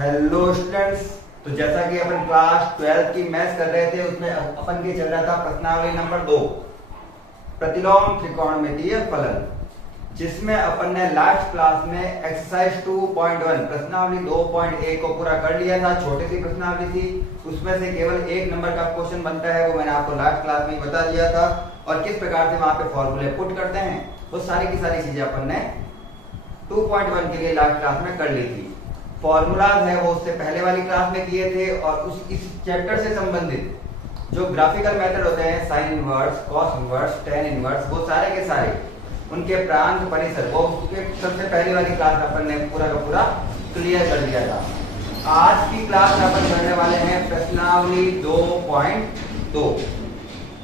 Hello students. तो जैसा कि अपन क्लास 12 की मैथ्स कर रहे थे उसमें अपन के चल रहा था प्रश्नावली नंबर 2 प्रतिलोम त्रिकोणमितीय फलन, जिसमें अपन ने लास्ट क्लास में एक्सरसाइज 2.1 प्रश्नावली 2.1 को पूरा कर लिया था। छोटी सी प्रश्नावली थी, उसमें से केवल एक नंबर का क्वेश्चन बनता है, वो मैंने आपको लास्ट क्लास में ही बता दिया था। और किस प्रकार से वहां पे फॉर्मूले पुट करते हैं वो सारी की सारी चीजें अपन ने 2.1 के लिए लास्ट क्लास में कर ली थी। फॉर्मूलाज है वो उससे पहले वाली क्लास में किए थे, और इस चैप्टर से संबंधित जो ग्राफिकल मेथड होते हैं, sine inverse, cos inverse, tan inverse, वो सारे के सारे उनके प्रांत परिसर वो उसके सबसे पहली वाली क्लास में अपन ने पूरा का पूरा क्लियर कर दिया था। आज की क्लास में अपन करने वाले हैं प्रश्नावली 2.2।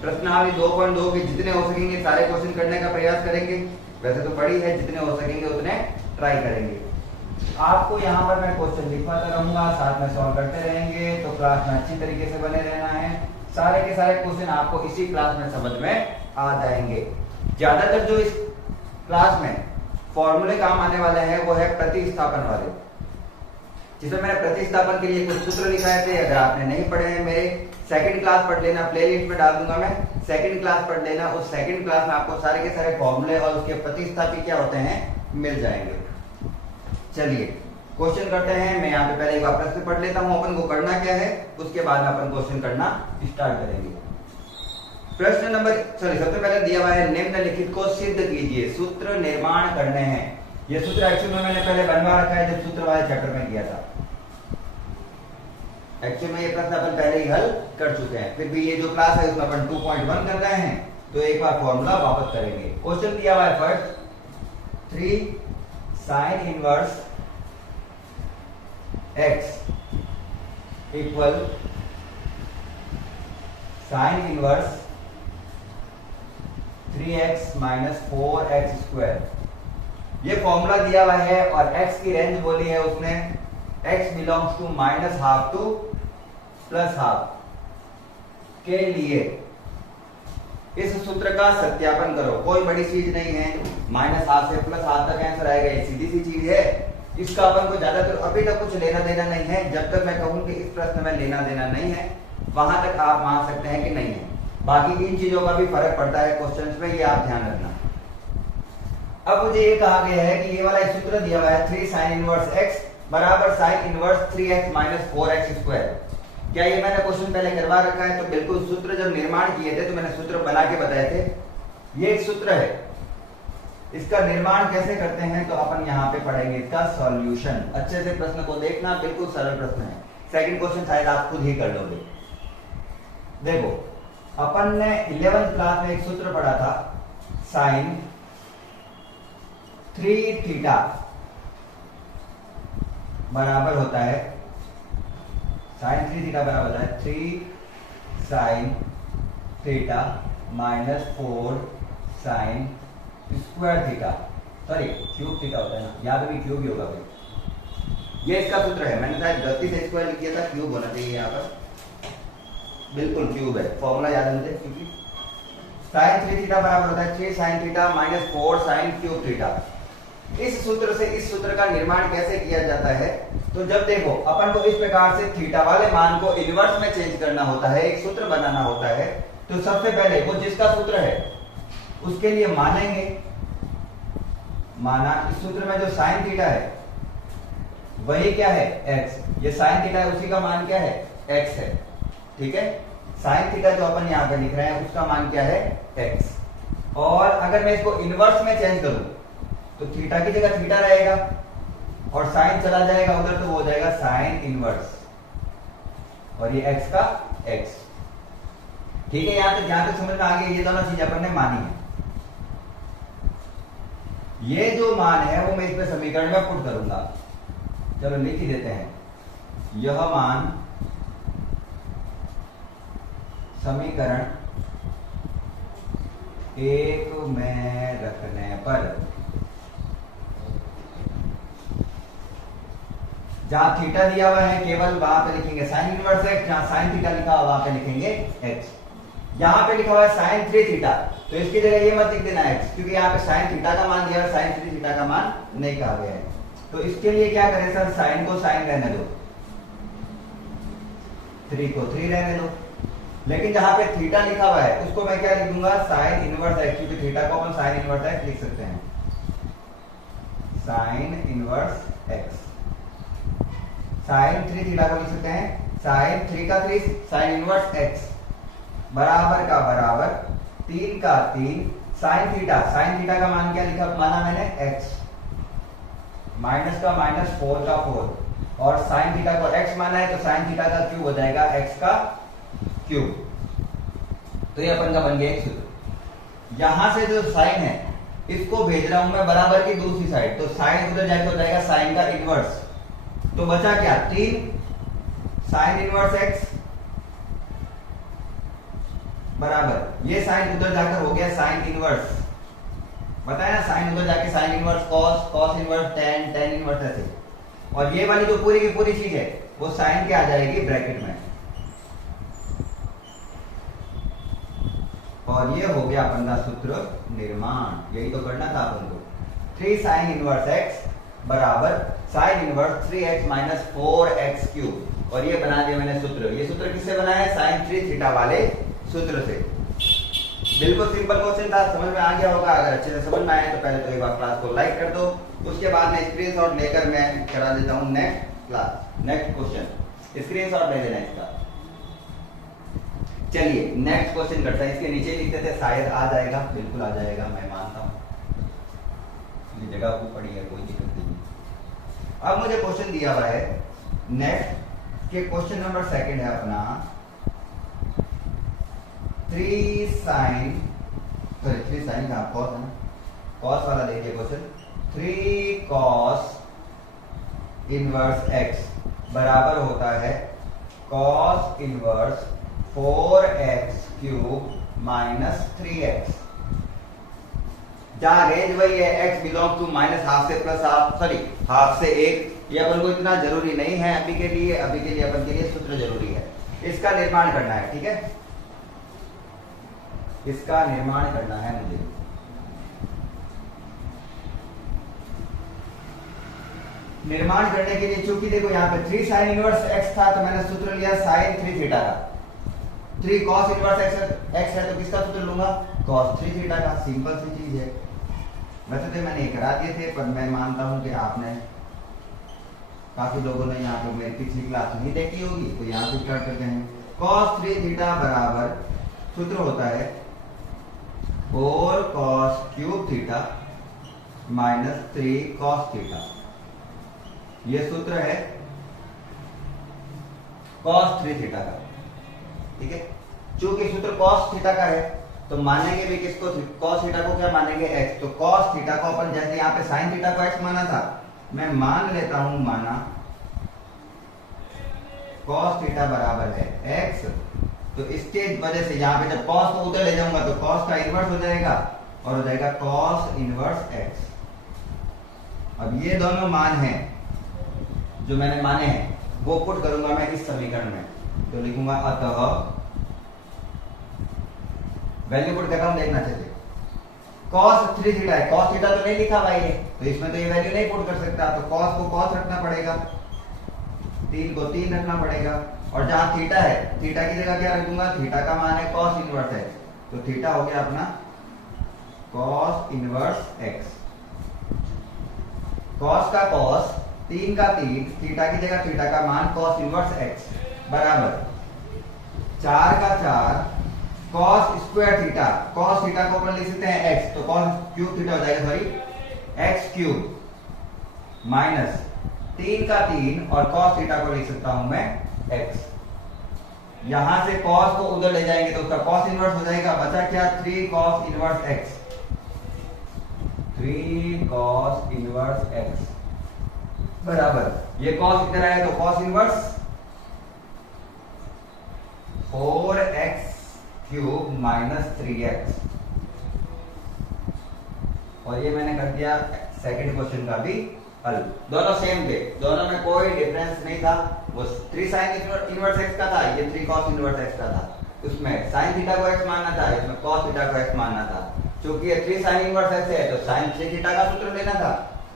प्रश्नावली 2.2 के जितने हो सकेंगे सारे क्वेश्चन करने का प्रयास करेंगे। वैसे तो बड़ी है, जितने हो सकेंगे उतने ट्राई करेंगे। आपको यहाँ पर मैं क्वेश्चन लिखवाता रहूंगा, साथ में सॉल्व करते रहेंगे, तो क्लास में अच्छी तरीके से बने रहना है। सारे के सारे क्वेश्चन आपको इसी क्लास में समझ में आ जाएंगे। ज्यादातर जो इस क्लास में फॉर्मूले काम आने वाले हैं वो है प्रतिस्थापन वाले, जिसमें मैंने प्रतिस्थापन के लिए कुछ सूत्र लिखाए थे। अगर आपने नहीं पढ़े हैं मेरे सेकंड क्लास पढ़ लेना, प्लेलिस्ट में डाल दूंगा मैं, सेकंड क्लास पढ़ लेना। उस सेकंड क्लास में आपको सारे के सारे फॉर्मूले और उसके प्रतिस्थापी क्या होते हैं मिल जाएंगे। चलिए क्वेश्चन करते हैं। मैं यहाँ पे पहले एक बार प्रश्न पढ़ लेता हूँ, अपन को करना क्या है, उसके बाद में अपन क्वेश्चन करना स्टार्ट करेंगे। प्रश्न नंबर सबसे पहले दिया हुआ है, निम्नलिखित को सिद्ध कीजिए। सूत्र निर्माण करने हैं। ये सूत्र एक्चुअल में मैंने पहले बनवा रखा है, जब सूत्र वाले चैप्टर में किया था। एक्चुअल में ये प्रश्न अपन पहले ही हल कर चुके हैं, फिर भी ये जो क्लास है उसमें अपन 2.1 कर रहे हैं, तो एक बार फॉर्मूला वापस करेंगे। क्वेश्चन दिया हुआ है first, 3 sine inverse x equal sine inverse 3x minus 4x square. ये फॉर्मूला दिया हुआ है और x की रेंज बोली है उसने, x बिलोंग्स टू -½ टू +½ के लिए इस सूत्र का सत्यापन करो। कोई बड़ी चीज नहीं है, -½ से +½ तक आंसर आएगा, ये सीधी सी चीज है। इसका अपन को ज्यादातर अभी तक कुछ लेना देना नहीं है। जब तक मैं कहूं कि इस प्रश्न में लेना देना नहीं है, वहां तक आप मान सकते हैं कि नहीं है। बाकी इन चीजों का भी फर्क पड़ता है क्वेश्चंस में, ये आप ध्यान रखना। अब मुझे ये कहा गया है कि ये वाला सूत्र दिया हुआ है, 3 साइन इनवर्स x बराबर sine inverse 3x minus 4x square. क्या ये मैंने क्वेश्चन पहले करवा रखा है? तो बिल्कुल। सूत्र जब निर्माण किए थे तो मैंने सूत्र बना के बताए थे। ये एक सूत्र है, इसका निर्माण कैसे करते हैं तो अपन यहाँ पे पढ़ेंगे इसका सॉल्यूशन। अच्छे से प्रश्न को देखना, बिल्कुल सरल प्रश्न है। सेकंड क्वेश्चन शायद आप खुद ही कर लोगे। देखो, अपन ने 11th क्लास में एक सूत्र पढ़ा था, साइन 3 थीटा बराबर होता है, साइन 3 थीटा बराबर होता है 3 sine theta minus 4 sign square theta, sorry cube theta होता है ना, यहाँ पे भी क्यूब ही होगा भाई। ये इसका सूत्र है। मैंने शायद गलती से स्क्वायर लिख दिया था, क्यूब होना चाहिए यहाँ पर, बिल्कुल क्यूब है। फॉर्मूला याद है मुझे, क्योंकि साइन 3 थीटा बराबर होता है 3 sine theta minus 4 sine cube theta. इस सूत्र से इस सूत्र का निर्माण कैसे किया जाता है? तो जब देखो अपन को इस प्रकार से थीटा वाले मान को इनवर्स में चेंज करना होता है, एक सूत्र बनाना होता है, तो सबसे पहले वो जिसका सूत्र है उसके लिए मानेंगे, माना इस सूत्र में जो साइन थीटा है वही क्या है x। ये साइन थीटा है, उसी का मान क्या है x है, ठीक है। साइन थीटा जो अपन यहाँ पे लिख रहे हैं उसका मान क्या है x। और अगर मैं इसको इनवर्स में चेंज करूं तो थीटा की जगह थीटा रहेगा और साइन चला जाएगा उधर, तो वो हो जाएगा साइन इनवर्स, और ये x का x, ठीक है। यहाँ तक समझ में आ गया। ये दोनों चीजें अपन ने मानी है। ये जो मान है वो मैं इस पे समीकरण में पुट करूंगा। चलो लिख ही देते हैं। यह मान समीकरण 1 में रखने पर, जहां थीटा दिया हुआ है केवल वहां पे लिखेंगे साइन इनवर्स x, जहां साइन थीटा लिखा हुआ वहां पे लिखेंगे x। यहाँ पे लिखा हुआ है साइन 3 थीटा, तो इसकी जगह ये मत लिख देना x, क्योंकि यहाँ पे साइन थीटा का मान दिया है, साइन 3 थीटा का मान नहीं कहा गया है। तो इसके लिए क्या करें सर, साइन को साइन रहने दो, 3 को 3 रहने दो, लेकिन जहां पे थीटा लिखा हुआ है उसको मैं क्या लिख दूंगा, साइन इनवर्स एक्स, क्योंकि थीटा को अपन साइन इनवर्स एक्स लिख सकते हैं, sine inverse x. Sine 3 theta को लिख सकते हैं साइन 3 का 3 साइन इनवर्स एक्स बराबर का बराबर 3 का 3 साइन थीटा का मान क्या लिखा माना मैंने x, माइनस का माइनस 4 का 4, और साइन थीटा को x माना है तो साइन थीटा का क्यूब हो जाएगा x का क्यूब। तो ये अपन का बन गया एक सूत्र। यहां से जो साइन है इसको भेज रहा हूं मैं बराबर की दूसरी साइड, तो साइन उधर जाके हो जाएगा साइन का इनवर्स, तो बचा क्या 3 साइन इनवर्स x बराबर ये साइन उधर जाकर हो गया साइन इनवर्स, बताया ना, साइन उधर जाके sine inverse cos, cos inverse tan, tan inverse ऐसे, और ये वाली जो पूरी की पूरी चीज है वो साइन के आ जाएगी ब्रैकेट में, और ये हो गया अपन का सूत्र निर्माण। यही तो करना था अपन को, 3 साइन इनवर्स x बराबर sine inverse 3x minus 4x cube, और ये बना दिया मैंने सूत्र। ये सूत्र किससे बना है, साइन 3 थीटा वाले सूत्र से। बिल्कुल सिंपल क्वेश्चन था, समझ में आ गया होगा। अगर अच्छे से समझ में आया तो पहले तो एक बार क्लास को लाइक कर दो, उसके बाद में स्क्रीनशॉट लेकर मैं करा देता हूं next class, next question screenshot ले लेना इसका। चलिए नेक्स्ट क्वेश्चन करते हैं। इसके नीचे लिखते थे शायद आ जाएगा, बिल्कुल आ जाएगा, मैं मानता हूं, ये जगह को पड़ी है, कोई दिक्कत नहीं। अब मुझे क्वेश्चन दिया हुआ है नेक्स्ट के, क्वेश्चन नंबर 2 है अपना 3 साइन का कॉस है ना, कॉस वाला देखिए क्वेश्चन, 3 कॉस इनवर्स x बराबर होता है cos inverse 4x cube minus 3x। जहां रेंज वही है, x belong to minus half से प्लस हाफ, सॉरी हाफ से 1, ये अपन को इतना जरूरी नहीं है अभी के लिए अपन के लिए सूत्र जरूरी है। इसका निर्माण करना है, ठीक है, इसका निर्माण करना है मुझे। निर्माण करने के लिए चूंकि देखो यहाँ पे 3 साइन इनवर्स x था तो मैंने सूत्र लिया साइन 3 थीटा का, 3 कॉस इनवर्स x है तो किसका सूत्र लूंगा, कॉस 3 थीटा का। सिंपल सी चीज है, वैसे तो मैंने करा दिए थे पर मैं मानता हूं कि आपने काफी लोगों ने यहाँ पे मेरी पिछली क्लास नहीं देखी होगी, तो यहाँ से स्टार्ट करते हैं। कॉस 3 थीटा बराबर सूत्र होता है 4 cos cube theta minus 3 cos theta, ये सूत्र है कॉस 3 थीटा का, ठीक है। चूंकि सूत्र कॉस थीटा का है तो मानेंगे भी किसको, कॉस थीटा को क्या मानेंगे x, तो कॉस थीटा को अपन जैसे यहाँ पे साइन थीटा को x माना था, मैं मान लेता हूं माना कॉस थीटा बराबर है x, तो इसके वजह से यहाँ पे जब कॉस को उधर ले जाऊंगा तो कॉस का इनवर्स हो जाएगा और हो जाएगा कॉस इनवर्स x। अब ये दोनों मान हैं जो मैंने माने हैं वो पुट करूंगा मैं इस समीकरण में, तो लिखूंगा अतः वैल्यू पुट कर रहा हूं, देखना चाहिए। cos 3 थीटा है, cos थीटा तो नहीं लिखा भाई है तो इसमें तो ये वैल्यू नहीं पुट कर सकता, तो cos को cos रखना पड़ेगा, 3 को 3 रखना पड़ेगा, और जहां थीटा है थीटा की जगह क्या रख दूंगा, थीटा का मान है cos इनवर्स है, तो थीटा हो गया अपना cos इनवर्स x। cos का cos, 3 का 3, थीटा की जगह थीटा का मान cos इनवर्स x बराबर 4 का 4 cos square theta, cos theta को अपन लिख सकते हैं x, तो cos क्यूब थीटा हो जाएगा, सॉरी x क्यूब माइनस 3 का 3 और cos थीटा को लिख सकता हूं मैं x। यहां से cos को उधर ले जाएंगे तो उसका cos इनवर्स हो जाएगा, बचा क्या 3 cos inverse x, 3 cos inverse x बराबर ये cos इधर आया तो cos inverse 4x cube minus 3x, और ये मैंने कर दिया सेकंड क्वेश्चन का भी हल। दोनों सेम थे, दोनों में कोई डिफरेंस नहीं था, वो 3 साइन इनवर्स x का था, ये 3 cos इनवर्स x का था, उसमें sin थीटा को x मानना था, इसमें cos थीटा को x मानना था। क्योंकि ये 3 साइन इनवर्स x है तो sin 3 थीटा का सूत्र लेना था,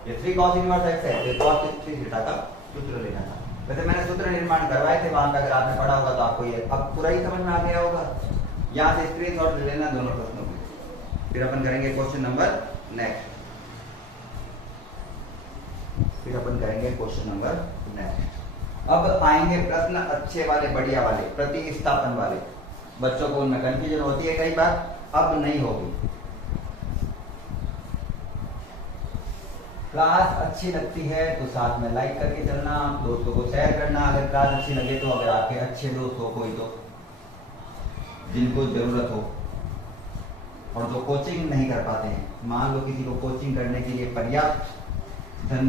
ये 3 cos इनवर्स x है तो cos 3 थीटा का सूत्र लेना था। वैसे मैंने सूत्र निर्माण करवाए थे वहां पे, अगर आपने पढ़ा होगा तो आपको ये अब पूरा ही समझ में आ गया होगा। यहाँ से स्क्रीनशॉट ले लेना दोनों प्रश्नों के। फिर अपन करेंगे क्वेश्चन नंबर नेक्स्ट। अब आएंगे प्रश्न अच्छे वाले, बढ़िया वाले, प्रतिस्थापन वाले। बच्चों को उनमें कंफ्यूजन होती है कई बार, अब नहीं होगी। क्लास अच्छी लगती है तो साथ में लाइक करके चलना, दोस्तों को शेयर करना अगर क्लास अच्छी लगे तो। अगर आपके अच्छे दोस्त हो कोई तो, जिनको जरूरत हो और जो कोचिंग नहीं कर पाते हैं, मान लो किसी को कोचिंग करने के लिए पर्याप्त धन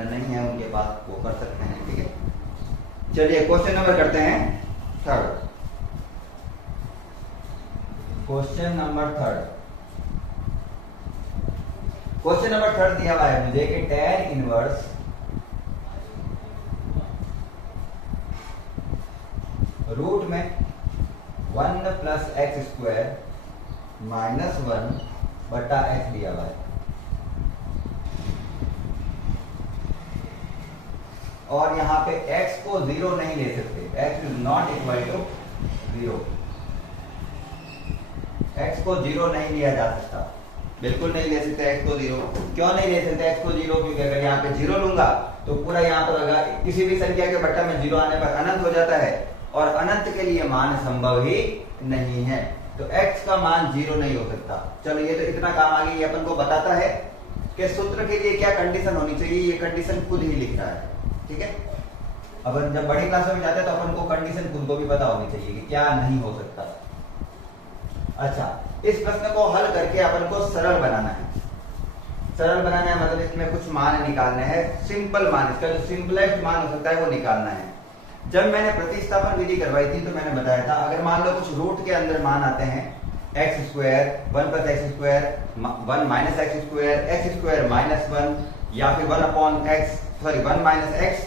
नहीं है उनके पास, वो कर सकते हैं। ठीक है, चलिए क्वेश्चन नंबर करते हैं थर्ड। क्वेश्चन नंबर थर्ड दिया हुआ है मुझे कि tan इनवर्स रूट में 1 प्लस एक्स स्क्वायर माइनस 1 बटा एक्स दिया हुआ है। और यहाँ पे x को 0 नहीं ले सकते, x is not equal to 0। x को 0 नहीं लिया जा सकता, बिल्कुल नहीं ले सकते x को 0। क्यों नहीं ले सकते x को 0? क्योंकि अगर यहाँ पे 0 लूंगा तो पूरा यहाँ पर होगा, किसी भी संख्या के बट्टा में 0 आने पर अनंत हो जाता है, और अनंत के लिए मान संभव ही नहीं है, तो x का मान 0 नहीं हो सकता। चलो ये तो इतना काम आगे, ये अपन को बताता है कि सूत्र के लिए क्या कंडीशन होनी चाहिए, ये कंडीशन खुद ही लिखता है। ठीक है, अब जब बड़ी क्लासों में जाते हैं तो अपन को कंडीशन खुद को भी पता होनी चाहिए कि क्या नहीं हो सकता। अच्छा, इस प्रश्न को हल करके अपन को सरल बनाना है। सरल बनाना है मतलब इसमें कुछ मान निकालने हैं, सिंपल मान, इसका जो सिंपलेस्ट मान हो सकता है वो निकालना है। जब मैंने प्रतिस्थापन विधि करवाई थी तो मैंने बताया था, अगर मान लो कुछ रूट के अंदर मान आते हैं x square 1 plus x square 1 minus x square minus 1, या फिर 1 माइनस एक्स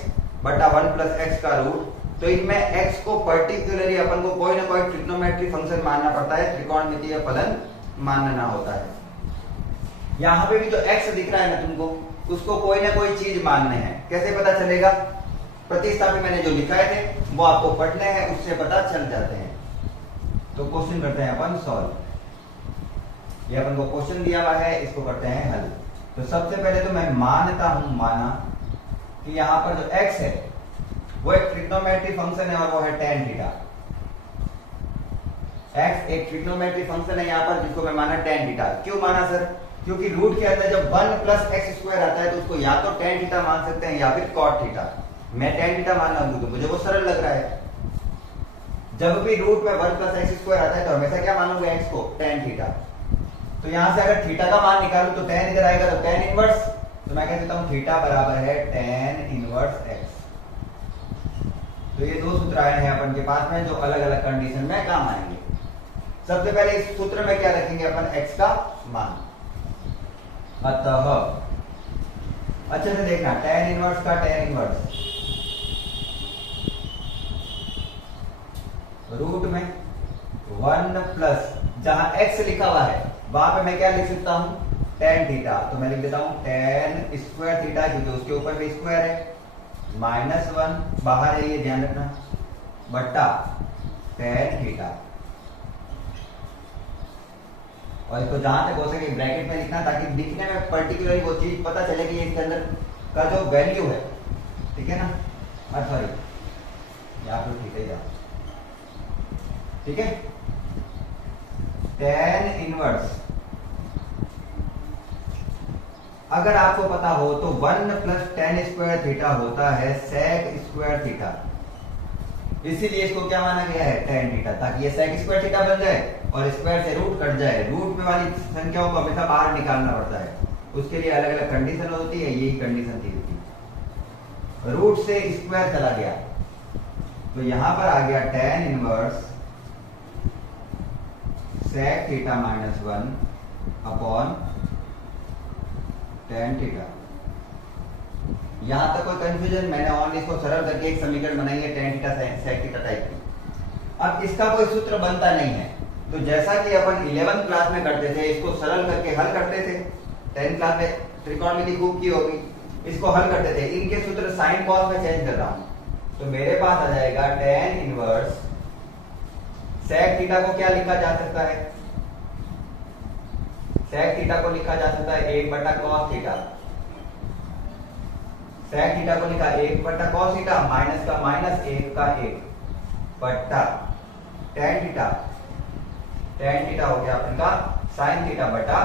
बटा 1 प्लस एक्स का रूट, तो इनमें x को पर्टिकुलरली अपन को कोई ना कोई ट्रिग्नोमेट्री फंक्शन मानना पड़ता है, त्रिकोणमितीय फलन मानना होता है। यहाँ पे भी जो x दिख रहा है ना तुमको, उसको कोई ना कोई चीज मानने हैं। कैसे पता चलेगा? प्रतिस्थापित मैंने जो लिखाए थे वो आपको पढ़ने हैं, उससे पता चल जाते हैं। तो क्वेश्चन करते हैं अपन सॉल्व। ये अपन को क्वेश्चन दिया हुआ है, इसको करते हैं हल। तो सबसे पहले तो मैं मानता हूं, माना कि यहाँ पर जो x है वो एक ट्रिग्नोमेट्री फंक्शन है और वो है tan थीटा। x एक ट्रिग्नोमेट्री फंक्शन है यहाँ पर, जिसको मैं माना tan थीटा। क्यों माना सर? क्योंकि रूट के अंदर जब 1 प्लस एक्स स्क्वायर आता है तो उसको या तो tan थीटा मान सकते हैं या फिर cot थीटा। मैं tan थीटा मान रहा हूं तो मुझे वो सरल लग रहा है। जब भी रूट में 1 प्लस एक्स स्क्वायर आता है तो हमेशा क्या मानूंगा? x को, tan थीटा। तो यहां से अगर थीटा का मान निकालूं तो tan इधर आएगा, तो tan इनवर्स, तो मैं कह देता हूं थीटा बराबर है tan इनवर्स x। तो ये दो सूत्र आए हैं अपन के पास में जो अलग अलग कंडीशन में काम आएंगे। सबसे पहले इस सूत्र में क्या रखेंगे अपन? x का मान। अतः अच्छे से देखना, tan इनवर्स का tan इनवर्स रूट में 1 प्लस, जहां x लिखा हुआ है वहां पे मैं क्या लिख सकता हूं? tan theta. तो मैं लिख देता हूं tan स्क्वायर थीटा, क्योंकि उसके ऊपर भी स्क्वायर है, -1 बाहर है, ये ध्यान रखना, बट्टा tan थीटा। और इसको जहां तक हो सके ब्रैकेट में लिखना, ताकि दिखने में पर्टिकुलरली वो चीज पता चले कि इसके अंदर का जो वैल्यू है, ठीक है ना, सॉरी यहाँ पर ठीक है जाओ, ठीक है। tan इनवर्स अगर आपको पता हो तो 1 प्लस tan स्क्वायर थीटा होता है sec स्क्वायर थीटा, इसीलिए इसको क्या माना गया है? tan थीटा, ताकि ये sec स्क्वायर थीटा बन जाए और स्क्वायर से रूट कट जाए। रूट में वाली संख्याओं को हमेशा बाहर निकालना पड़ता है, उसके लिए अलग अलग कंडीशन होती है, यही कंडीशन थी उसकी। रूट से स्क्वायर चला गया तो यहां पर आ गया tan inverse sec theta -1 upon tan theta. यहां तक कोई कंफ्यूजन? मैंने ऑनली इसको सरल करके एक समीकरण बनाई है tan theta sec theta type की। अब इसका कोई सूत्र बनता नहीं है, तो जैसा कि अपन 11th क्लास में करते थे, इसको सरल करके हल करते थे। 10th क्लास में त्रिकोणमिति खूब की होगी, इसको हल करते थे, इनके सूत्र साइन कॉस में चेंज कर रहा हूं, तो मेरे पास आ जाएगा tan इनवर्स sec थीटा को क्या लिखा जा सकता है, sec थीटा को लिखा जा सकता है 1 बटा cos थीटा, sec थीटा को लिखा 1 बटा cos थीटा माइनस का माइनस 1 का 1 बटा tan थीटा, tan थीटा हो गया अपन का sin थीटा बटा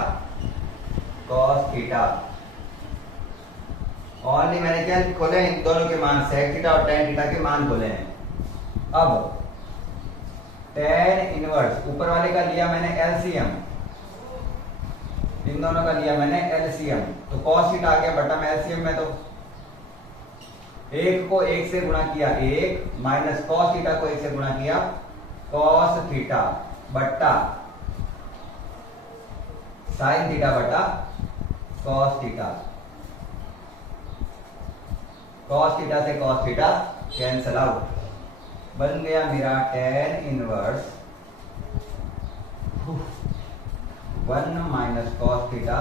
cos थीटा। ओनली मैंने क्या खोले इन दोनों के मान, sec थीटा और tan थीटा के मान खोले हैं। अब tan इनवर्स ऊपर वाले का लिया मैंने एलसीएम, इन दोनों का लिया मैंने एलसीएम, तो cos थीटा आ गया बटा में एलसीएम में, तो 1 को 1 से गुणा किया 1 माइनस cos थीटा को 1 से गुणा किया cos थीटा बटा sin थीटा बटा cos थीटा। cos थीटा से cos थीटा कैंसल आउट, बन गया मेरा tan inverse 1 minus cos theta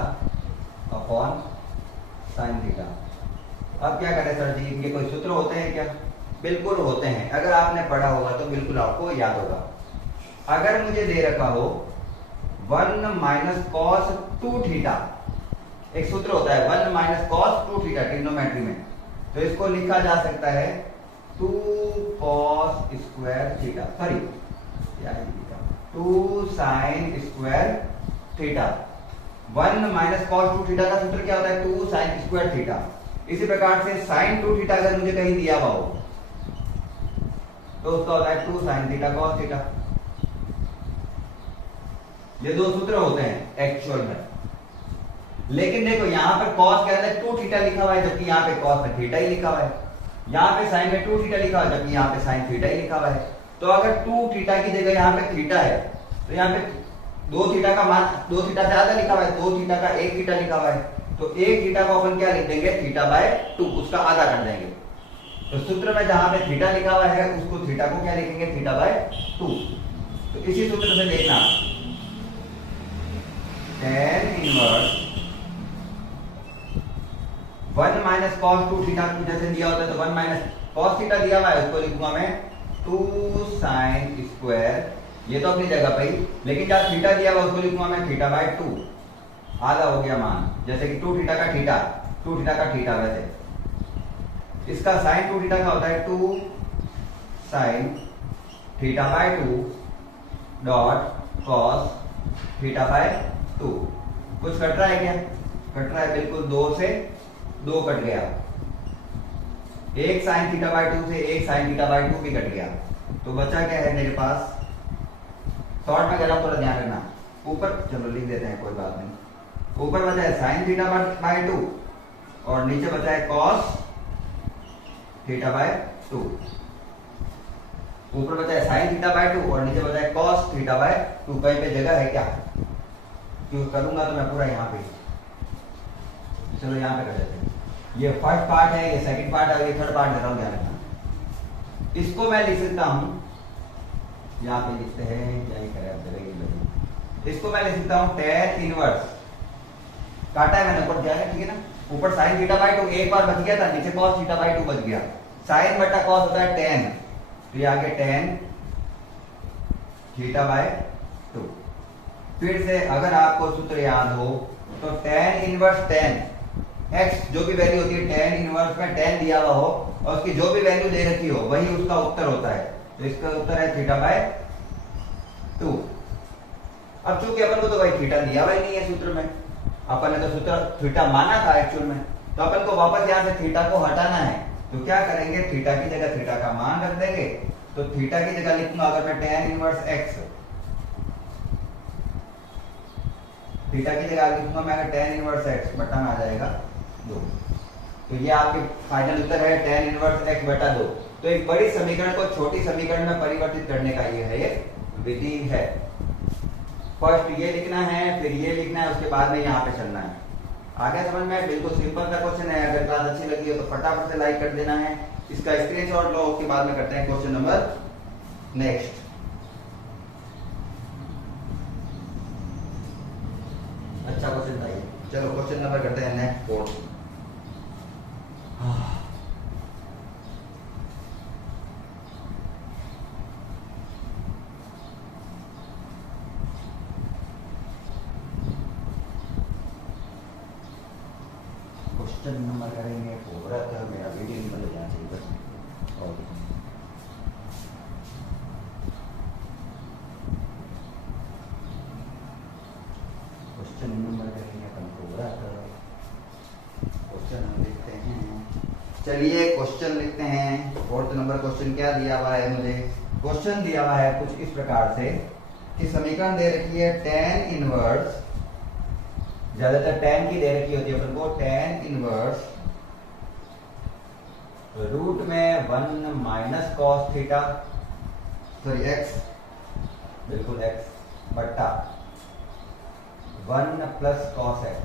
upon sin theta. अब क्या करें सर जी, इनके कोई सूत्र होते हैं क्या? बिल्कुल होते हैं, अगर आपने पढ़ा होगा तो बिल्कुल आपको याद होगा। अगर मुझे दे रखा हो 1 माइनस cos 2 थीटा, एक सूत्र होता है 1 माइनस cos 2 थीटा ट्रिग्नोमेट्री में, तो इसको लिखा जा सकता है 2 cos square theta, sorry 2 sin square theta. 1 minus cos 2 theta का सूत्र क्या होता है? 2 sin स्क्वायर थीटा। इसी प्रकार से sin 2 थीटा अगर मुझे कहीं दिया हुआ हो तो उसका होता है 2 sin थीटा cos थीटा। ये दो सूत्र होते हैं एक्चुअल में, लेकिन देखो यहां पर cos के अंदर 2 थीटा लिखा हुआ है, जबकि यहाँ पे cos में थीटा ही लिखा हुआ है। यहाँ पे sin में 2 थीटा लिखा हुआ है, जबकि यहाँ पे sin थीटा ही लिखा हुआ है। तो अगर 2 थीटा की जगह यहाँ पे थीटा है, तो यहाँ पे 2 थीटा का मान 2 थीटा से आधा लिखा हुआ है, 2 थीटा का 1 थीटा लिखा हुआ है, तो 1 थीटा को अपन क्या लिख देंगे? थीटा बाय 2, उसका आधा कर देंगे। तो सूत्र में जहां पे थीटा लिखा हुआ है उसको थीटा को क्या लिखेंगे? Theta by 2। तो इसी सूत्र से देखना tan inverse 1 minus cos 2 theta को जैसे दिया होता है तो 1 माइनस cos थीटा दिया हुआ है, उसको लिखूंगा मैं 2 sin स्क्वायर, ये तो अपनी जगह पे ही, लेकिन जहां थीटा दिया हुआ उसको लिखूंगा मैं थीटा बाय 2, आधा हो गया मान, जैसे कि 2 थीटा का थीटा, 2 थीटा का थीटा, वैसे इसका sin 2 थीटा का होता है 2 sin theta by 2 dot cos theta by 2। कुछ कट रहा है क्या? कट रहा है, बिल्कुल 2 से 2 कट गया, 1 sin थीटा बाय 2 से 1 sin थीटा बाय 2 भी कट गया, तो बचा क्या है मेरे पास? शॉर्ट में करा, थोड़ा ध्यान रखना, ऊपर चलो लिख देते हैं, कोई बात नहीं। ऊपर बचा है sin थीटा बाय 2 और नीचे बचा है cos थीटा बाय 2। ऊपर बचा है sin थीटा बाय 2 और नीचे बचा है cos थीटा बाय 2। कहीं पे जगह है क्या? क्यों करूंगा तो मैं पूरा यहाँ पे, चलो यहाँ पे कर देते हैं। ये फर्स्ट पार्ट है, ये सेकंड पार्ट है, ये थर्ड पार्ट दे रहा हूँ, ध्यान रखना। इसको मैं लिख सकता हूँ, यहाँ पे लिखते हैं, क्या ही करें, इसको मैं लिख सकता हूँ tan इनवर्स, काटा है मैंने ऊपर, ध्यान है, ठीक है ना? ऊपर sin थीटा बाय 2 एक बार बच गया था, नीचे cos थीटा बाय 2 बच गया। sin बटा cos होता है tan, तो ये आगे tan थीटा बाय 2। फिर से अगर आपको सूत्र याद हो तो tan इनवर्स tan x जो भी वैल्यू होती है tan इनवर्स में tan दिया हुआ हो और उसकी जो भी वैल्यू दे रखी हो वही उसका उत्तर होता है, तो इसका उत्तर है थीटा बाय 2। अब चूंकि अपन को तो भाई थीटा दिया हुआ ही नहीं है सूत्र में, अपन ने तो सूत्र थीटा माना था एक्चुअल में, तो अपन को वापस यहां से थीटा को हटाना है, तो क्या करेंगे? थीटा की जगह थीटा का मान रख देंगे, तो थीटा की जगह लिखूंगा अगर मैं tan इनवर्स x, थीटा की जगह लिखूंगा मैं अगर tan इनवर्स x बटा में आ जाएगा 2, तो ये आपके फाइनल उत्तर है tan इनवर्स x बटा 2। तो एक बड़ी समीकरण को छोटी समीकरण में परिवर्तित करने का ये है, ये विधि है। फर्स्ट ये लिखना है, फिर ये लिखना है, उसके बाद में यहाँ पे चलना है। आगे समझ में? बिल्कुल सिंपल सा क्वेश्चन है। अगर क्लास अच्छी लगी हो तो फटाफट से लाइक कर देना है, इसका स्क्रीनशॉट लो, उसके बाद में करते हैं क्वेश्चन नंबर नेक्स्ट। अच्छा क्वेश्चन था ये। चलो क्वेश्चन नंबर करते हैं नेक्स्ट 4। क्वेश्चन नंबर करेंगे पूरा, तो मेरा वीडियो नहीं बंद जाना चाहिए बस। और क्वेश्चन नंबर करेंगे अपन पूरा, क्वेश्चन हम लिखते हैं। चलिए क्वेश्चन लिखते हैं। फोर्थ नंबर क्वेश्चन क्या दिया हुआ है मुझे? क्वेश्चन दिया हुआ है कुछ इस प्रकार से कि समीकरण दे रखी है tan इनवर्स, ज्यादातर tan की दे रखी होती है अपन को, tan इनवर्स रूट में 1 minus cos theta, sorry x, बिल्कुल x बट्टा 1 प्लस कॉस x,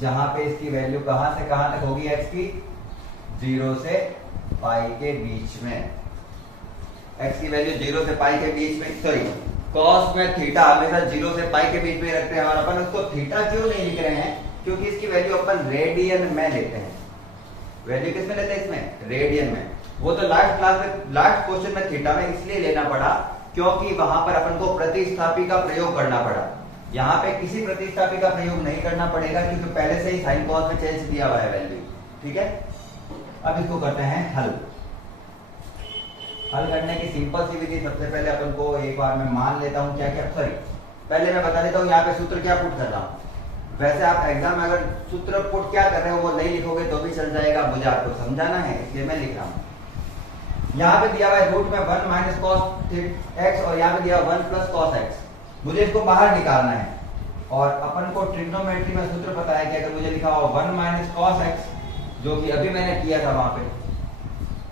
जहां पे इसकी वैल्यू कहां से कहां तक होगी x की? 0 से पाई के बीच में। x की वैल्यू 0 से पाई के बीच में, सॉरी कॉस में थीटा हमेशा 0 से पाई के बीच में रखते हैं। और अपन उसको थीटा क्यों नहीं लिख रहे हैं? क्योंकि इसकी वैल्यू अपन रेडियन में लेते हैं। वैल्यू किस में लेते हैं? इसमें रेडियन में। वो तो लास्ट क्लास में, लास्ट क्वेश्चन में थीटा में इसलिए लेना पड़ा क्योंकि वहां पर अपन को प्रतिस्थापी का प्रयोग करना पड़ा। यहाँ पे किसी प्रतिस्थापी का प्रयोग नहीं करना पड़ेगा क्योंकि पहले से ही साइन कॉस में चेंज दिया हुआ है वैल्यू। ठीक है, अब इसको करते हैं हल। हल करने की सिंपल सी विधि, सबसे पहले अपन को एक बार मैं मान लेता हूं क्या क्या, सॉरी पहले मैं बता देता हूं यहाँ पे सूत्र क्या पुट कर रहा हूं। वैसे आप एग्जाम में अगर सूत्र पुट क्या कर रहे हो वो नहीं लिखोगे तो भी चल जाएगा, मुझे आपको समझाना है इसलिए मैं लिख रहा हूं। यहाँ पे दिया हुआ है रूट में 1 माइनस कॉस एक्स और यहाँ पे दिया 1 प्लस कॉस एक्स। मुझे इसको बाहर निकालना है और अपन को ट्रिग्नोमेट्री में सूत्र पता है कि अगर मुझे लिखा हुआ 1 माइनस कॉस एक्स, जो कि अभी मैंने किया था वहां पे,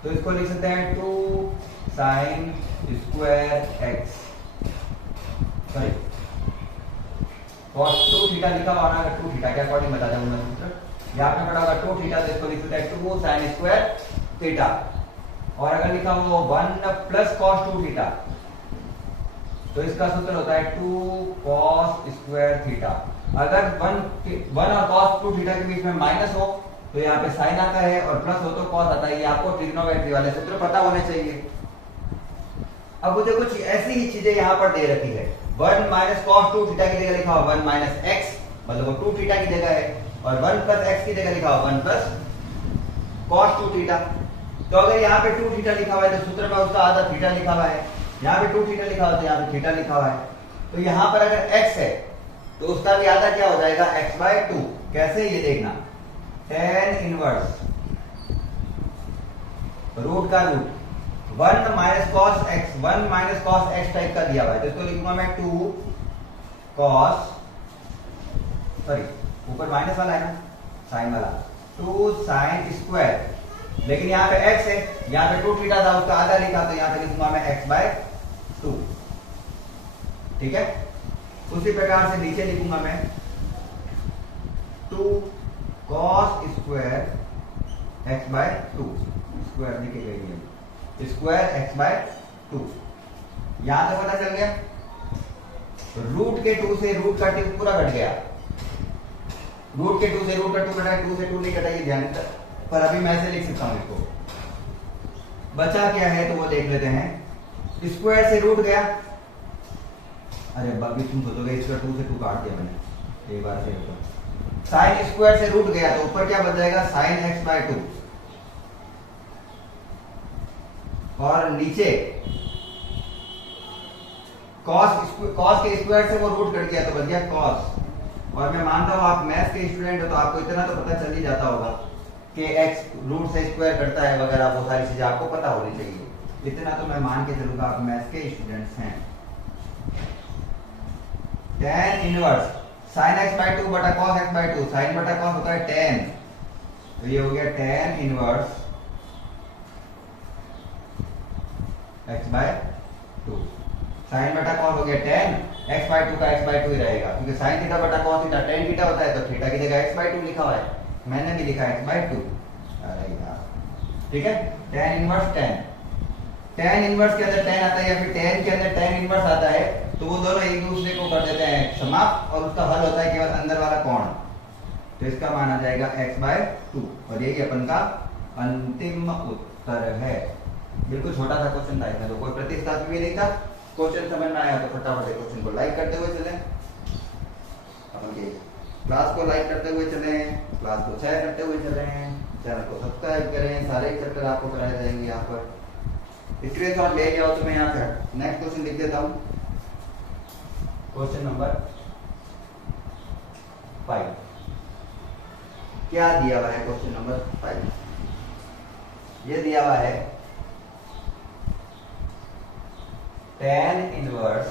तो इसको लिख सकते हैं 2 sine square x, sorry cos 2 theta लिखा हुआ ना, अगर 2 थीटा के अकॉर्डिंग बता दूंगा सूत्र। यहाँ पे पड़ा होगा 2 थीटा, तो इसको लिख सकते हैं 2 साइन स्क्वायर थीटा। और अगर लिखा हुआ 1 प्लस कॉस 2 थीटा, तो इसका सूत्र होता है 2 कॉस स्क्वायर थीटा। अगर 1 और कॉस 2 थीटा के बीच में माइनस हो तो यहाँ पे साइन आता है और प्लस हो तो कॉस आता है। ये आपको ट्रिग्नोमेट्री वाले सूत्र पता होने चाहिए। अब मुझे कुछ ऐसी ही चीजें यहाँ पर दे रखी है। 1 माइनस कॉस 2 थीटा की जगह लिखा हुआ 1 माइनस एक्स, मतलब वो 2 थीटा की जगह है, और 1 प्लस एक्स की जगह लिखा हुआ 1 प्लस कॉस 2 थीटा। तो अगर यहाँ पे 2 थीटा लिखा हुआ है तो सूत्र में उसका आधा थीटा लिखा हुआ है। यहाँ पे 2 थीटा लिखा हुआ है, यहाँ पे थीटा लिखा हुआ है। तो यहाँ पर अगर x है तो उसका भी आधा क्या हो जाएगा? x/2। कैसे, ये देखना, tan इनवर्स रूट का root 1 minus cos x, 1 minus cos x type का दिया हुआ है, तो इसको लिखूंगा मैं 2 कॉस, सॉरी ऊपर माइनस वाला है ना, साइन वाला, 2 साइन स्क्वायर। लेकिन यहाँ पे x है, यहाँ पे 2 थीटा था उसका आधा लिखा, तो यहाँ पे लिखूंगा मैं x/2। ठीक है, उसी प्रकार से नीचे लिखूंगा मैं 2 कॉस स्क्वायर x/2, स्क्वायर लिखी गई है, स्क्वायर x/2। यहां तक पता चल गया। रूट के 2 से रूट का 2 पूरा कट गया, रूट के 2 से रूट का 2 कटा, 2 से 2 नहीं कटा, ये ध्यान, पर अभी मैं ऐसे लिख सकता हूं इसको। बचा क्या है तो वो देख लेते हैं। स्क्वायर से रूट गया, अरे बाकी तुम सोचोगे इसका 2 से 2 काट दिया मैंने, एक बार से साइन स्क्वायर से रूट गया तो ऊपर क्या बच जाएगा? साइन x/2, और नीचे कॉस के स्क्वायर से वो रूट कट गया तो बच गया कॉस। और मैं मानता हूं आप मैथ्स के स्टूडेंट हो तो आपको इतना तो पता चल ही जाता होगा कि x रूट से स्क्वायर करता है वगैरह, वो सारी चीजें आपको पता होनी चाहिए। इतना तो मैं मान के चलूंगा आप मैथ्स के स्टूडेंट्स हैं। tan इनवर्स sin x/2 बटा cos x/2, sin बटा cos होता है tan, तो ये हो गया tan इनवर्स x/2। sin बटा cos हो गया tan, x/2 का x/2 ही रहेगा क्योंकि sin थीटा बटा cos थीटा tan थीटा होता है, तो थीटा की जगह x/2 लिखा हुआ है, मैंने भी लिखा x/2। अरे यार, ठीक है, tan इनवर्स tan इनवर्स के अंदर tan आता है या फिर tan के अंदर tan इनवर्स आता है, तो वो दोनों एक दूसरे को कर देते हैं समाप्त, और उसका हल होता है केवल अंदर वाला कोण। तो इसका मान आ जाएगा x/2, और यही अपन का अंतिम उत्तर है। बिल्कुल छोटा सा क्वेश्चन था, इसमें तो कोई प्रतिस्थापन भी नहीं था। क्वेश्चन समझ में आया तो फटाफट क्वेश्चन को लाइक करते हुए चलें। ओके, क्लास को लाइक करते हुए चलें, क्लास को शेयर करते हुए चलें, चैनल को सब्सक्राइब करें, सारे चैप्टर आपको कराए जाएंगे यहाँ पर। स्क्रीनशॉट ले जाओ तो मैं यहाँ पे नेक्स्ट क्वेश्चन लिख देता हूँ। क्वेश्चन नंबर 5 क्या दिया हुआ है? क्वेश्चन नंबर 5 ये दिया हुआ है tan inverse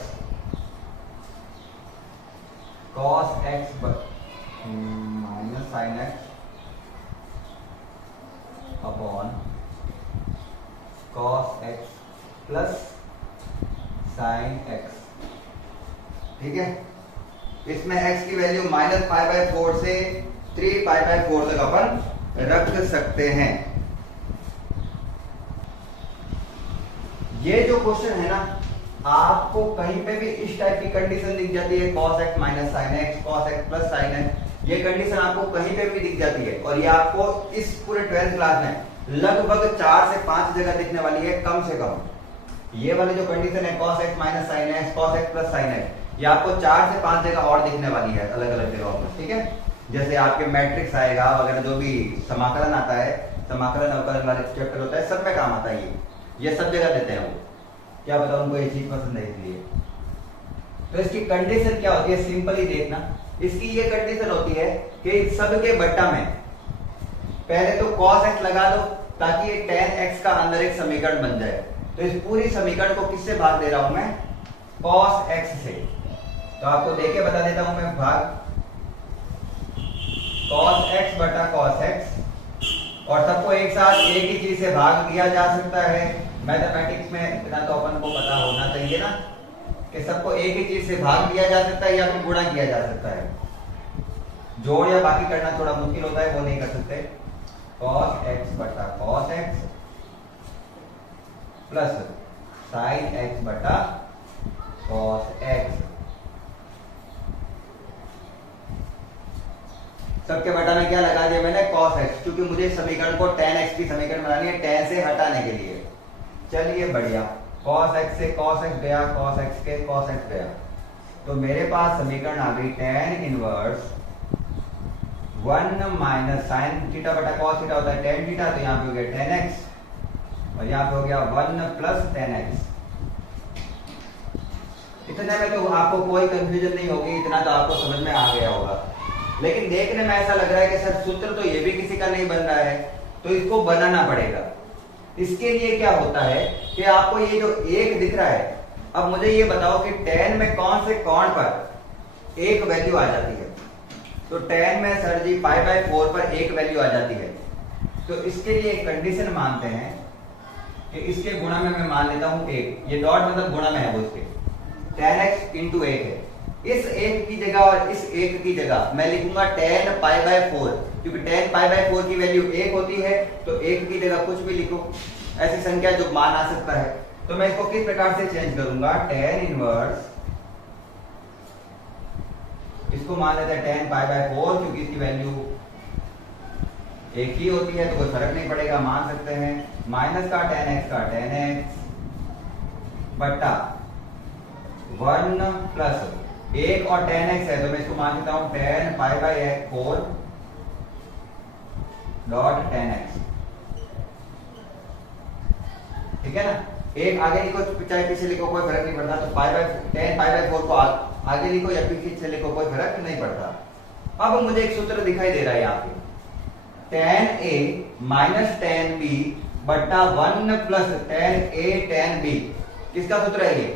cos x minus sin x upon cos x plus sin x। ठीक है, इसमें x की वैल्यू -π/4 से 3π/4 तक अपन रख सकते हैं। ये जो क्वेश्चन है ना, आपको कहीं पे भी इस टाइप की कंडीशन दिख जाती है, cos x minus sin x, cos x plus sin x, ये कंडीशन आपको कहीं पे भी दिख जाती है। और ये आपको इस पूरे 12th क्लास में लगभग 4 से 5 जगह दिखने वाली है कम से कम। ये वाली जो कंडीशन है cos x minus sin x, cos x plus sin x, ये आपको 4 से 5 जगह और दिखने वाली है अलग अलग जगहों पर। ठीक है, जैसे आपके मैट्रिक्स आएगा वगैरह, जो भी समाकलन आता है, समाकलन अवकलन वाले चैप्टर होता है, सब में काम आता है ये सब जगह देते हैं वो। क्या पता उनको ये चीज पसंद है इसलिए। तो इसकी कंडीशन क्या होती है, सिंपली देखना। इसकी ये कंडीशन होती है कि सबके बट्टा में पहले तो cos x लगा दो ताकि ये tan x का अंदर एक समीकरण बन जाए। तो इस पूरी समीकरण को किससे भाग दे रहा हूं मैं? cos x से। तो आपको देके बता देता हूं मैं भाग cos x बटा cos x, और सबको एक साथ एक ही चीज से भाग दिया जा सकता है। मैथमेटिक्स में इतना तो अपन को पता होना चाहिए ना कि सबको एक ही चीज से भाग दिया जा सकता है या फिर गुणा किया जा सकता है। जोड़ या बाकी करना थोड़ा मुश्किल होता है, वो नहीं कर सकते। cos x बटा cos x plus sin x बटा cos x, सबके बटा में क्या लगा दिया मैंने? cos x, क्योंकि मुझे समीकरण को tan x की समीकरण बनानी है, tan से हटाने के लिए। चलिए बढ़िया, cos x से cos x गया, cos x के cos x गया, तो मेरे पास समीकरण आ गई tan inverse 1 minus sin theta बटा cos थीटा होता है tan थीटा, तो यहाँ पे हो गया tan x, और यहाँ पे हो गया 1 प्लस tan x। इतने में तो आपको कोई कंफ्यूजन नहीं होगी, इतना तो आपको समझ में आ गया होगा। लेकिन देखने में ऐसा लग रहा है कि सर सूत्र तो ये भी किसी का नहीं बन रहा है, तो इसको बनाना पड़ेगा। इसके लिए क्या होता है कि आपको ये जो एक दिख रहा है, अब मुझे ये बताओ कि tan में कौन से कोण पर एक वैल्यू आ जाती है? तो tan में सर जी π/4 पर एक वैल्यू आ जाती है। तो इसके लिए एक कंडीशन मानते हैं कि इसके गुणा में मैं मान लेता हूं 1, ये डॉट मतलब गुणा में है वो, इसके tan x इंटू 1 है। इस एक की जगह और इस एक की जगह मैं लिखूंगा tan π/4, क्योंकि tan π/4 की वैल्यू 1 होती है, तो 1 की जगह कुछ भी लिखो, ऐसी संख्या जो मान आ सकता है। तो मैं इसको किस प्रकार से चेंज करूंगा? tan इनवर्स, इसको मान लेते हैं tan π/4, क्योंकि इसकी वैल्यू एक ही होती है तो कोई फर्क नहीं पड़ेगा, मान सकते हैं। माइनस का tan x का tan x बट्टा 1 प्लस 1 और tan x है, तो मैं इसको मान लेता हूं tan π/4 डॉट tan x। ठीक है ना, एक आगे लिखो चाहे पीछे लिखो कोई फर्क नहीं पड़ता। तो tan π/4 को आगे लिखो या पीछे लिखो कोई फर्क नहीं पड़ता। अब मुझे एक सूत्र दिखाई दे रहा है यहाँ पे, tan a minus tan b बट्टा 1 plus tan a tan b। किसका सूत्र है ये?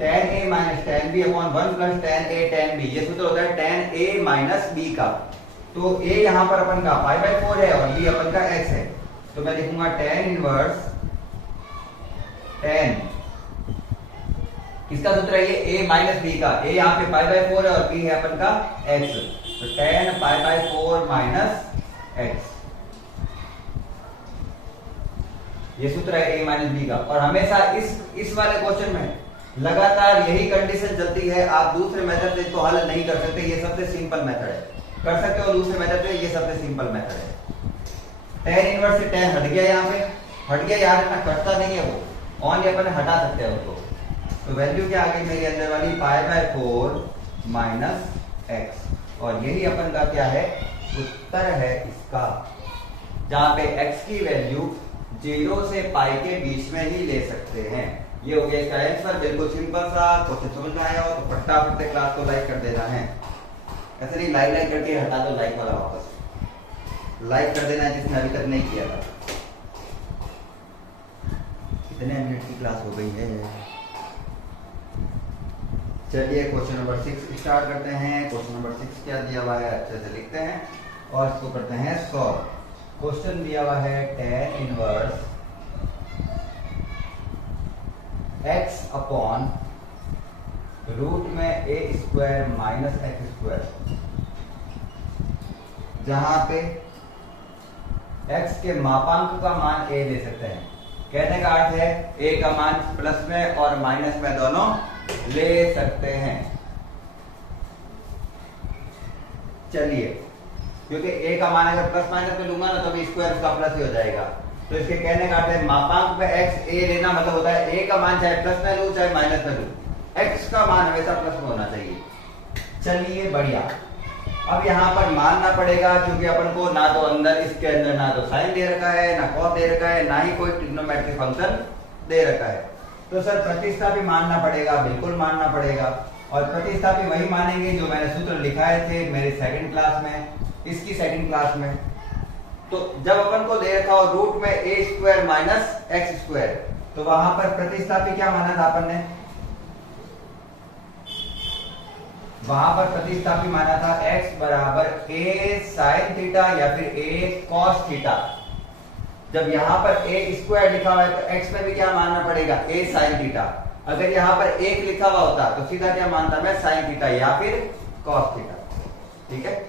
tan a minus tan b upon 1 plus tan a tan b। ये सूत्र होता है tan a माइनस b का। तो a यहां पर अपन का π/4 है और b अपन का x है, तो मैं लिखूंगा tan इनवर्स tan, किसका सूत्र है ये? a माइनस b का। a यहाँ पे π/4 है और b है अपन का x, तो tan π/4 माइनस x, ये सूत्र है a माइनस b का। और हमेशा इस वाले क्वेश्चन में लगातार यही कंडीशन चलती है। आप दूसरे मेथड से इसको हल नहीं कर सकते, ये सबसे सिंपल मेथड है। कर सकते हो दूसरे मेथड से, ये सबसे सिंपल मेथड है। tan इनवर्स से tan हट गया, यहाँ पे हट गया, यार इतना कटता नहीं है वो, ऑन अपन हटा सकते हैं उसको। तो वैल्यू क्या आ गई मेरी अंदर वाली? π/4 माइनस एक्स, और यही अपन का क्या है, उत्तर है इसका, जहां पे x की वैल्यू 0 से पाई के बीच में ही ले सकते हैं। ये हो गया इसका आंसर, बिल्कुल सिंपल सा। क्वेश्चन समझ में आया हो तो फटाफट से क्लास को लाइक कर देना है। ऐसे नहीं लाइक करके हटा दो लाइक वाला, वापस लाइक कर देना है जिसने अभी तक नहीं किया था। कितने मिनट की क्लास हो गई है? चलिए क्वेश्चन नंबर 6 स्टार्ट करते हैं। क्वेश्चन नंबर 6 क्या दिया हुआ है अच्छे से लिखते हैं और इसको करते हैं सॉल्व। क्वेश्चन दिया हुआ है tan inverse x upon root में a square minus x square, जहां पे x के मापांक का मान a ले सकते हैं। कहने का अर्थ है a का मान प्लस में और माइनस में दोनों ले सकते हैं। चलिए, क्योंकि a का मान अगर प्लस माइनस में लूंगा ना तो भी स्क्वायर उसका प्लस ही हो जाएगा। तो इसके कहने का अर्थ है मापांक पे x a लेना मतलब होता है a का मान चाहे प्लस में लूं चाहे माइनस में लूं, x का मान हमेशा प्लस में होना चाहिए। चलिए बढ़िया, अब यहाँ पर मानना पड़ेगा क्योंकि अपन को ना तो अंदर इसके अंदर ना तो साइन दे रखा है, ना कॉस दे रखा है, ना ही कोई ट्रिग्नोमेट्रिक फंक्शन दे रखा है। तो सर प्रतिस्थापी मानना पड़ेगा, बिल्कुल मानना पड़ेगा। और प्रतिस्थापी वही मानेंगे जो मैंने सूत्र लिखाए थे मेरे सेकंड क्लास में, इसकी सेकंड क्लास में। तो जब अपन को दे रखा हो रूट में a square minus x square, तो वहां पर प्रतिस्थापी क्या माना था अपन ने? वहां पर प्रतिस्थापी माना था x बराबर a साइन थीटा या फिर a कॉस थीटा। जब यहाँ पर a स्क्वायर लिखा हुआ है तो x में भी क्या मानना पड़ेगा? a sine theta. अगर यहाँ पर 1 लिखा हुआ होता तो सीधा क्या मानता मैं? साइन थीटा या फिर कॉस थीटा। ठीक है,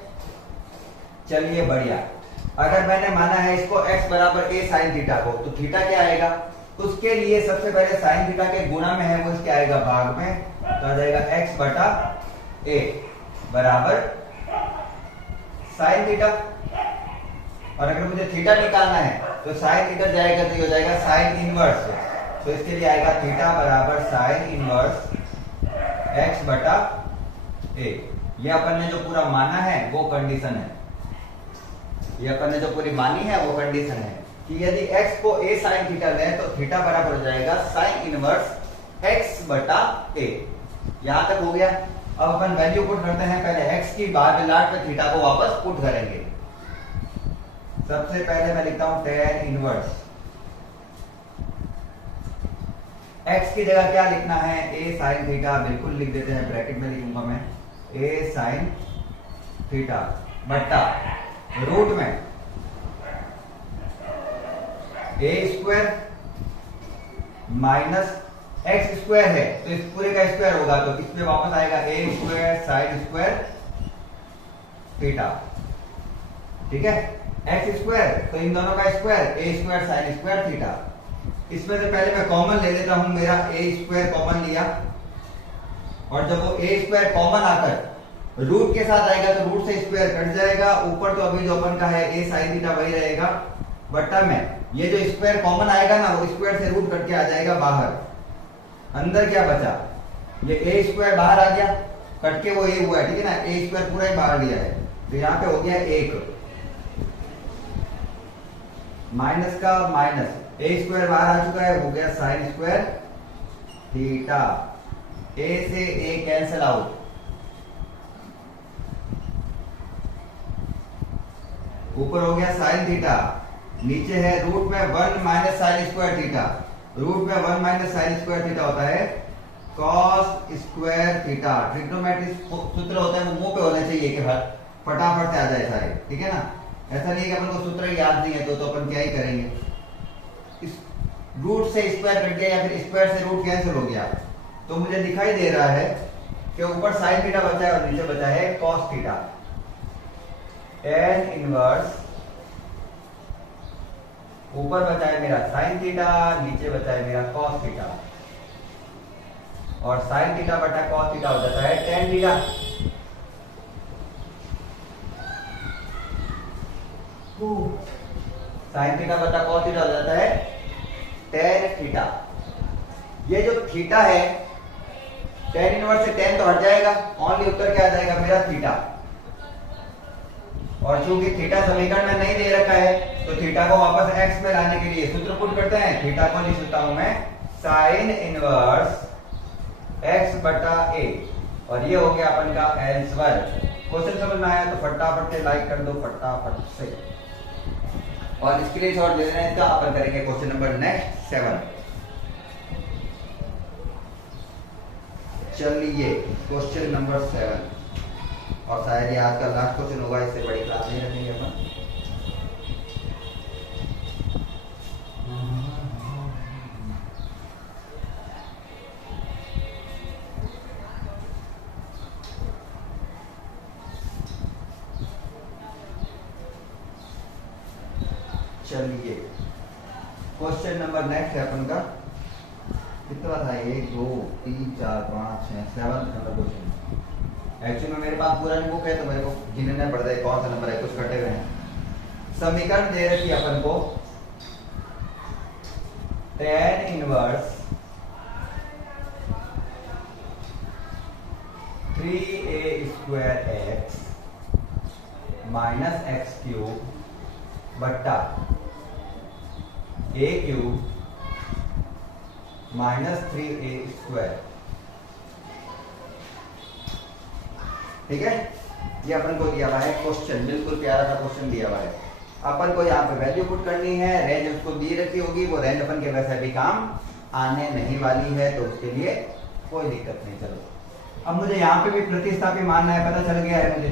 चलिए बढ़िया। अगर मैंने माना है इसको x बराबर a साइन थीटा को, तो थीटा क्या आएगा? उसके लिए सबसे पहले साइन थीटा के गुणा में है वो इसके आएगा भाग में, तो आ जाएगा x बटा a बराबर साइन थीटा। और अगर मुझे थीटा निकालना है तो साइन थीटा जाएगा तो ये हो जाएगा साइन इनवर्स, तो इसके लिए आएगा थीटा बराबर साइन इनवर्स x बटा a। ये अपन ने जो पूरा माना है वो कंडीशन है, ये अपन ने जो पूरी मानी है वो कंडीशन है कि यदि x को a साइन थीटा लें तो थीटा बराबर हो जाएगा साइन इनवर्स x बटा a। यहां तक हो गया। अब अपन वैल्यू पुट करते हैं, पहले x की, बाद में लाट में थीटा को वापस पुट करेंगे। सबसे पहले मैं लिखता हूं tan इनवर्स x की जगह क्या लिखना है? a साइन थीटा, बिल्कुल लिख देते हैं, ब्रैकेट में लिखूंगा मैं a साइन थीटा बटा रूट में a square minus x square है तो इस पूरे का स्क्वायर होगा तो इसमें वापस आएगा a square sine square theta. ठीक है, एक्स स्क्वायर तो इन दोनों का square a square sine square theta. इसमें से पहले मैं कॉमन ले लेता हूं, मेरा a स्क्वायर कॉमन लिया, और जब वो a स्क्वायर कॉमन आकर रूट के साथ आएगा तो रूट से स्क्वायर कट जाएगा, ऊपर तो अभी जो अपन का है a साइन थीटा वही रहेगा, बटा में ये जो स्क्वायर कॉमन आएगा ना वो स्क्वायर से रूट कट के आ जाएगा बाहर। अंदर क्या बचा? ये a स्क्वायर बाहर आ गया, कट के वो a हुआ है, ठीक है ना, a स्क्वायर पूरा ही बाहर लिया है, तो यहाँ पे हो गया 1 माइनस का माइनस, a स्क्वायर बाहर आ चुका है, हो गया साइन स्क्वायर थीटा। a से a कैंसिल आउट, ऊपर हो गया साइन थीटा, नीचे है रूट में 1 minus sine square theta. Root में 1 माइनस साइन स्क्वायर थीटा होता है कॉस स्क्वायर थीटा। ट्रिग्नोमेट्रिक सूत्र होता है वो मुंह पे होना चाहिए कि फटाफट से आ जाए सारे, ठीक है ना। ऐसा नहीं कि अपन को सूत्र याद नहीं है तो अपन क्या ही करेंगे। इस रूट से स्क्वायर कट गया या फिर स्क्वायर से रूट कैंसिल हो गया, तो मुझे दिखाई दे रहा है कि ऊपर साइन थीटा बचा है और नीचे बचा है कॉस थीटा। tan इनवर्स ऊपर बचा है मेरा साइन थीटा, नीचे बचा है मेरा कॉस थीटा, और साइन थीटा बटा कॉस थीटा हो जाता है tan थीटा। साइन थीटा बटा कॉस थीटा हो जाता है tan थीटा। ये जो थीटा है tan इनवर्स से tan तो हट जाएगा, ओनली उत्तर क्या आ जाएगा मेरा थीटा। और चूंकि थीटा समीकरण में नहीं दे रखा है तो थीटा को वापस x में लाने के लिए सूत्र पुट करते हैं। थीटा को लिख सकता हूं मैं sin इनवर्स x बटा a, और ये हो गया अपन का आंसर। क्वेश्चन समझ में आया तो फटाफट से लाइक कर दो, फटाफट से, और स्क्रीनशॉट ले लेना इसका। अपन करेंगे क्वेश्चन नंबर नेक्स्ट 7। चलिए क्वेश्चन नंबर 7, और शायद ये आज का लास्ट क्वेश्चन होगा, इससे बड़ी क्लास नहीं रखेंगे अपन। चलिए क्वेश्चन नंबर नेक्स्ट है अपन का, कितना था, 1 2 3 4 5 6 7 नंबर क्वेश्चन। एक्चुअली में मेरे पास पूरा बुक है तो मेरे को गिनना पड़ता है कौन सा नंबर है, कुछ कटे हुए हैं। समीकरण दे रखी अपन को tan inverse 3a square x minus x cube बट्टा a cube minus 3a square. ठीक है, ये अपन को दिया हुआ है क्वेश्चन, बिल्कुल प्यारा सा क्वेश्चन दिया हुआ है। अपन को यहाँ पे वैल्यू पुट करनी है, रेंज उसको दी रखी होगी, वो रेंज अपन के वैसे भी काम आने नहीं वाली है, तो उसके लिए कोई दिक्कत नहीं। चलो अब मुझे यहाँ पे भी प्रतिस्थापी मानना है, पता चल गया है मुझे,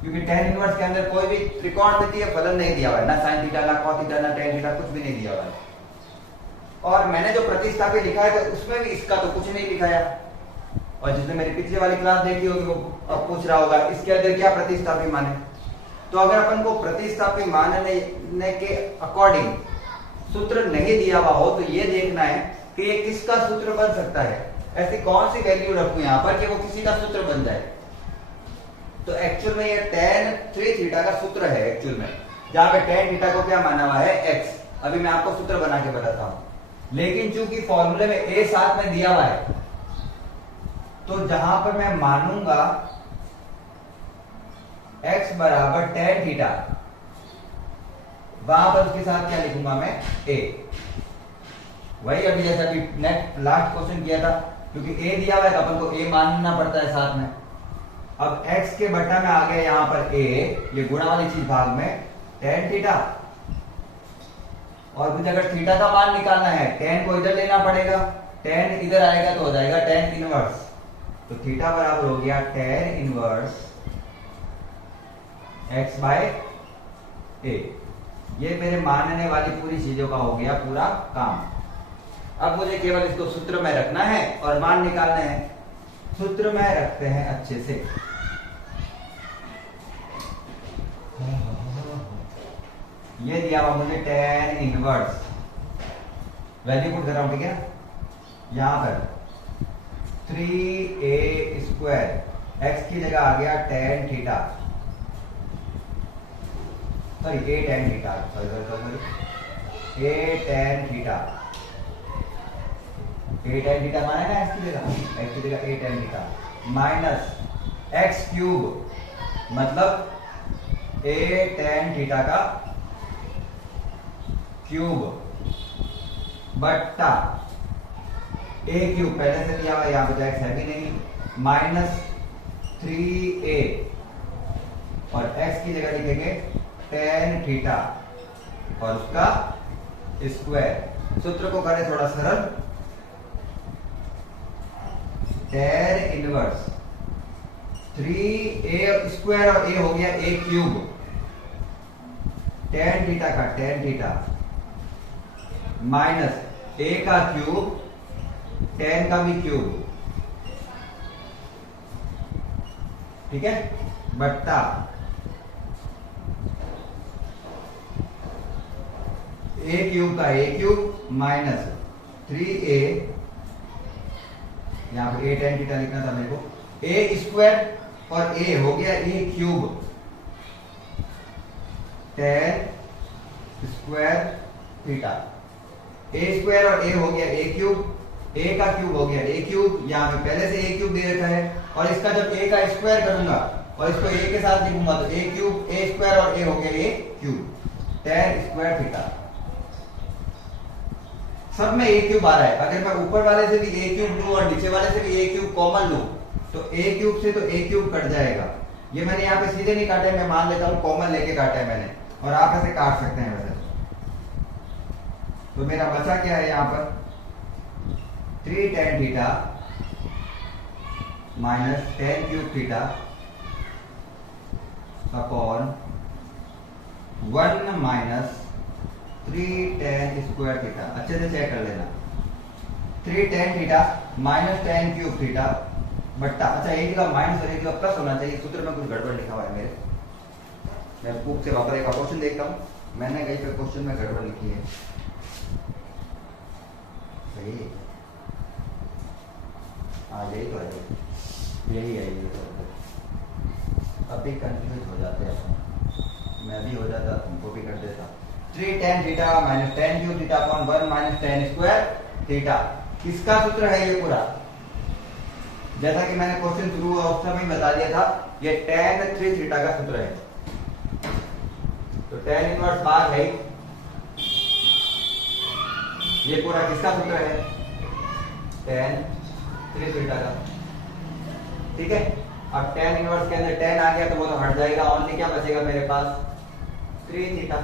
क्योंकि tan इनवर्स के अंदर कोई भी त्रिकोणमितीय फलन नहीं दिया हुआ है, ना sin थीटा ना cos थीटा ना tan थीटा, कुछ भी नहीं दिया हुआ है। और मैंने जो प्रतिस्थापी लिखा है तो उसमें भी इसका तो कुछ नहीं लिखाया, और जिसने मेरी पिछले वाली क्लास देखी होगी वो अब पूछ रहा होगा इसके अंदर क्या प्रतिस्थापी माने। तो अगर अपन को प्रतिस्थापी मानने के अकॉर्डिंग सूत्र नहीं दिया हुआ हो तो ये देखना है कि ये किसका सूत्र बन सकता है, ऐसी कौन सी वैल्यू रखूं यहाँ पर कि वो किसी का सूत्र बन जाए। तो एक्चुअल में ये tan 3 थीटा का सूत्र है एक्चुअल में, जहां पे tan थीटा को क्या माना हुआ है x। अभी मैं आपको सूत्र बना के बताता हूं, लेकिन चूंकि फॉर्मूले में a साथ में दिया हुआ है तो जहां पर मैं मानूंगा x बराबर tan थीटा, वहां पर उसके साथ क्या लिखूंगा मैं a। वही अभी जैसा कि नेक्स्ट लास्ट क्वेश्चन किया था, क्योंकि a दिया हुआ है तो अपन को a मानना पड़ता है साथ में। अब x के बटा में आ गया यहां पर a, ये गुणा वाली चीज भाग में tan थीटा, और मुझे अगर थीटा का मान निकालना है tan को इधर लेना पड़ेगा, tan इधर आएगा तो हो जाएगा tan इनवर्स। तो थीटा बराबर हो गया tan inverse x by a। ये मेरे मानने वाली पूरी चीजों का हो गया पूरा काम। अब मुझे केवल इसको सूत्र में रखना है और मान निकालने हैं। सूत्र में रखते हैं अच्छे से। ये दिया हुआ मुझे tan इनवर्स, वैल्यू पुट कर रहा हूं, ठीक है। यहां पर 3a स्क्वायर, x की जगह आ गया tan theta, sorry a tan theta, a tan theta, a tan theta माना है ना x की जगह a tan theta, minus x cube, मतलब a tan थीटा का क्यूब बट्टा a क्यूब पहले से दिया हुआ, यहां पर x है भी नहीं, माइनस 3a, और x की जगह लिखेंगे tan थीटा और उसका स्क्वायर। सूत्र को करें थोड़ा सरल, tan इनवर्स 3a स्क्वायर और a हो गया a क्यूब, tan थीटा का tan थीटा, माइनस a का क्यूब, tan का भी क्यूब, ठीक है, बट्टा a क्यूब का a क्यूब माइनस 3a, यहां पर a tan थीटा लिखना था मेरे को, a स्क्वायर और a हो गया a cube, tan square theta, a square और a हो गया a क्यूब, a का क्यूब हो गया a क्यूब, यहाँ पे पहले से a क्यूब दे रखा है, और इसका जब a का स्क्वायर करूंगा और इसको a के साथ लिखूंगा तो a क्यूब a स्क्वायर और a हो गया a cube tan square theta. सब में a क्यूब आ रहा है, अगर मैं ऊपर वाले से भी a क्यूब लूं और नीचे वाले से भी a क्यूब कॉमन लूं तो a क्यूब से तो a क्यूब कट जाएगा। ये मैंने यहाँ पे सीधे नहीं काटे, मैं मान लेता हूँ कॉमन लेके काटा है मैंने, और आप ऐसे काट सकते हैं वैसे। तो मेरा बचा क्या है यहाँ पर 3 tan theta minus tan cube theta upon 1 minus 3 tan square theta. अच्छे से चेक कर लेना, 3 tan theta minus tan cube theta बट्टा, अच्छा एक का माइनस और एक का प्लस होना चाहिए, सूत्र में कुछ गड़बड़ लिखा हुआ है मेरे। मैं बुक से वापस एक क्वेश्चन देखता हूँ, मैंने कहीं पे क्वेश्चन में गड़बड़ लिखी है। सही यही तो है, यही है ये तो। अभी कंफ्यूज हो जाते हैं, मैं भी हो जाता, तुमको भी कर देता। 3 tan theta minus tan cube theta upon 1 minus tan square theta, किसका सूत्र है ये पूरा? जैसा कि मैंने क्वेश्चन शुरू हुआ उस समय बता दिया था, ये tan 3 थीटा का सूत्र है। तो tan इनवर्स भाग है, ये पूरा किसका सूत्र है? tan 3 थीटा का। ठीक है, अब tan इनवर्स के अंदर tan आ गया तो वो तो हट जाएगा, ओनली क्या बचेगा मेरे पास 3 थीटा।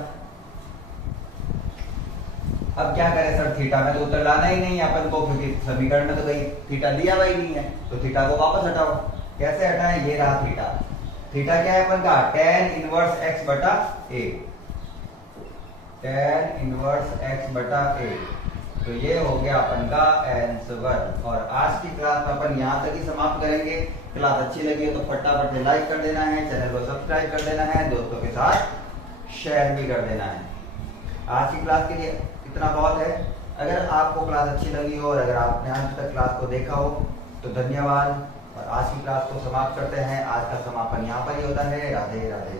अब क्या करें सर, थीटा में तो उत्तर लाना ही नहीं है अपन को, क्योंकि समीकरण में तो कहीं थीटा दिया हुआ ही नहीं है, तो थीटा को वापस हटाओ। कैसे हटाएं? ये रहा थीटा। थीटा क्या है अपन का? tan इनवर्स x बटा a, tan इनवर्स x बटा a। तो ये हो गया अपन का आंसर। और आज की क्लास में अपन यहाँ तक ही समाप्त करेंगे। क्लास अच्छी लगी हो तो फटाफट से लाइक कर देना है, चैनल को सब्सक्राइब कर देना है, दोस्तों के साथ शेयर भी कर देना है। आज की क्लास के लिए इतना बहुत है। अगर आपको क्लास अच्छी लगी हो और अगर आपने आज तक क्लास को देखा हो तो धन्यवाद। और आज की क्लास को समाप्त करते हैं। आज का समापन यहाँ पर ही होता है। राधे राधे।